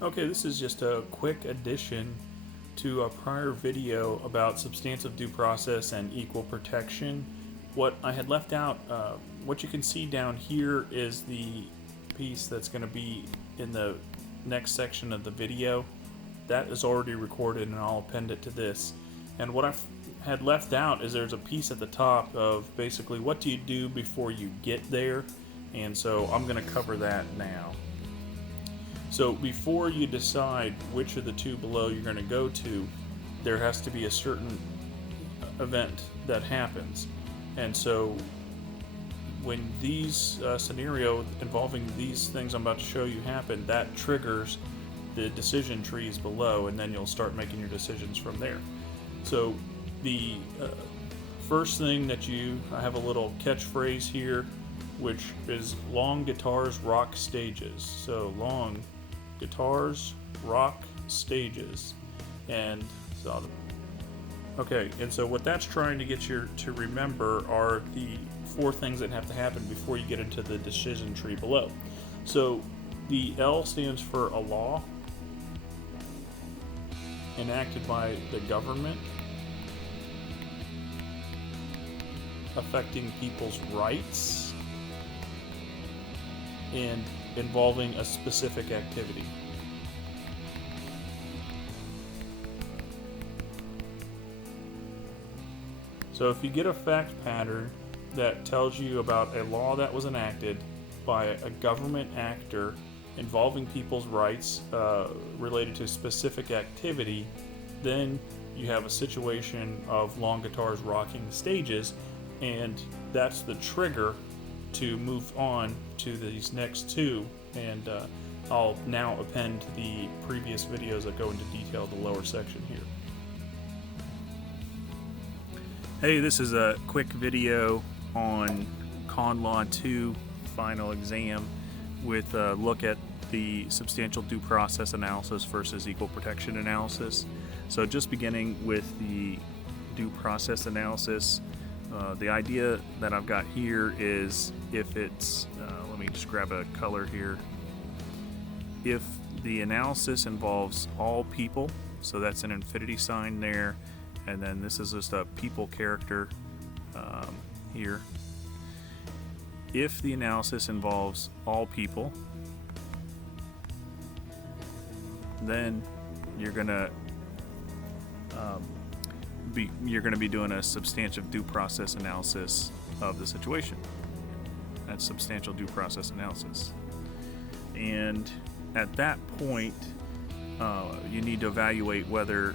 Okay, this is just a quick addition to a prior video about substantive due process and equal protection. What I had left out, what you can see down here is the piece that's going to be in the next section of the video. That is already recorded and I'll append it to this. And what I had left out is there's a piece at the top of basically what do you do before you get there, and so I'm going to cover that now. So before you decide which of the two below you're going to go to, there has to be a certain event that happens. And so when these scenario involving these things I'm about to show you happen, that triggers the decision trees below, and then you'll start making your decisions from there. So the first thing that I have a little catchphrase here, which is long guitars rock stages. So long guitars rock stages. And so okay, and so what that's trying to get you to remember are the four things that have to happen before you get into the decision tree below. So the L stands for a law enacted by the government affecting people's rights and involving a specific activity. So if you get a fact pattern that tells you about a law that was enacted by a government actor involving people's rights related to a specific activity, then you have a situation of long guitars rocking stages, and that's the trigger to move on to these next two. And I'll now append the previous videos that go into detail the lower section here. Hey, this is a quick video on Con Law 2 final exam with a look at the substantial due process analysis versus equal protection analysis. So just beginning with the due process analysis, the idea that I've got here is if it's, let me just grab a color here. If the analysis involves all people, so that's an infinity sign there, and then this is just a people character here. If the analysis involves all people, then you're gonna be doing a substantive due process analysis of the situation. That's substantial due process analysis. And at that point, you need to evaluate whether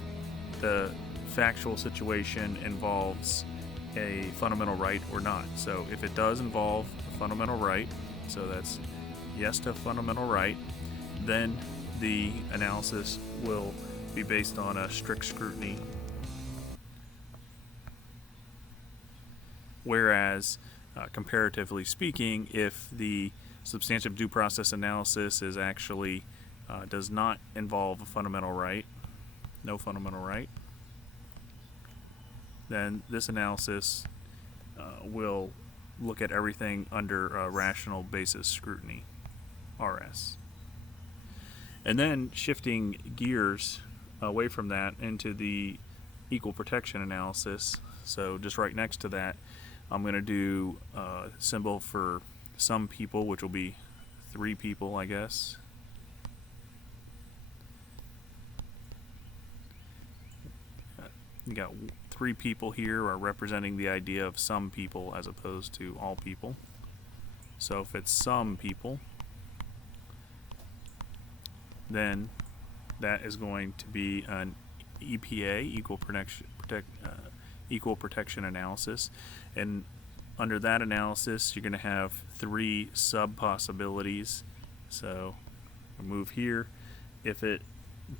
the factual situation involves a fundamental right or not. So if it does involve a fundamental right, so that's yes to fundamental right, then the analysis will be based on a strict scrutiny. Whereas, comparatively speaking, if the substantive due process analysis is actually does not involve a fundamental right, no fundamental right, then this analysis will look at everything under rational basis scrutiny, RS. And then shifting gears away from that into the equal protection analysis. So just right next to that, I'm going to do a symbol for some people, which will be three people, I guess. You got three people here are representing the idea of some people as opposed to all people. So if it's some people, then that is going to be an EPA, equal protection analysis. And under that analysis, you're going to have three sub possibilities. So I'll move here. If it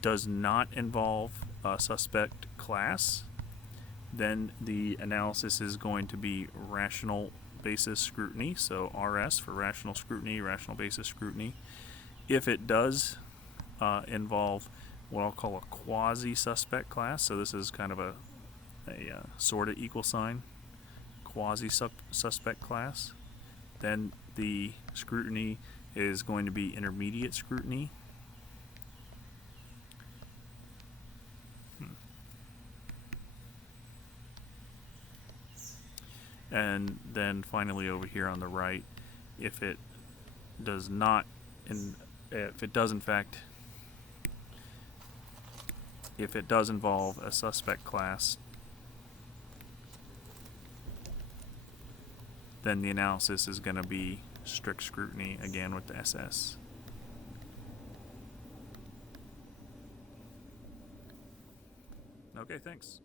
does not involve a suspect class, then the analysis is going to be rational basis scrutiny, so RS for rational scrutiny, rational basis scrutiny. If it does involve what I'll call a quasi-suspect class, so this is kind of a sort of equal sign, quasi-suspect class, then the scrutiny is going to be intermediate scrutiny. And then finally over here on the right, if it does not, if it does in fact, if it does involve a suspect class, then the analysis is going to be strict scrutiny again with the SS. Okay, thanks.